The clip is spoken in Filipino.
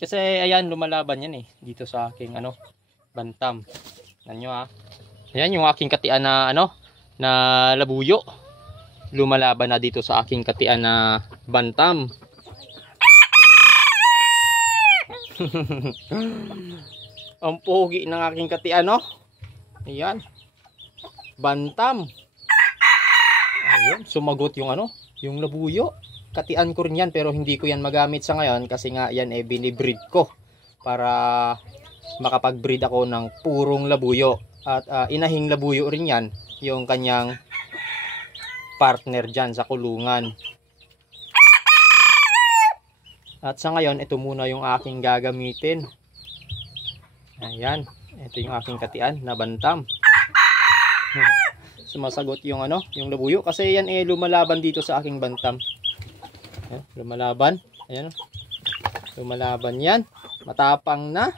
Kasi ayan, lumalaban yan eh. Dito sa aking ano, bantam. Tignan nyo ha. Ayan yung aking katian na ano, na labuyo. Lumalaban na dito sa aking katian na bantam. Ang pogi ng aking katian, no? Ayan. Bantam. Ayun, sumagot yung ano, yung labuyo. Katian ko rin yan pero hindi ko yan magamit sa ngayon kasi nga yan eh binibreed ko para makapag-breed ako ng purong labuyo. At inahing labuyo rin yan, yung kanyang partner dyan sa kulungan. At sa ngayon, ito muna yung aking gagamitin. Ayan, ito yung aking katian na bantam. Sumasagot yung ano, yung labuyo kasi yan eh lumalaban dito sa aking bantam. Ayan, lumalaban. Ayan, lumalaban yan. Matapang na.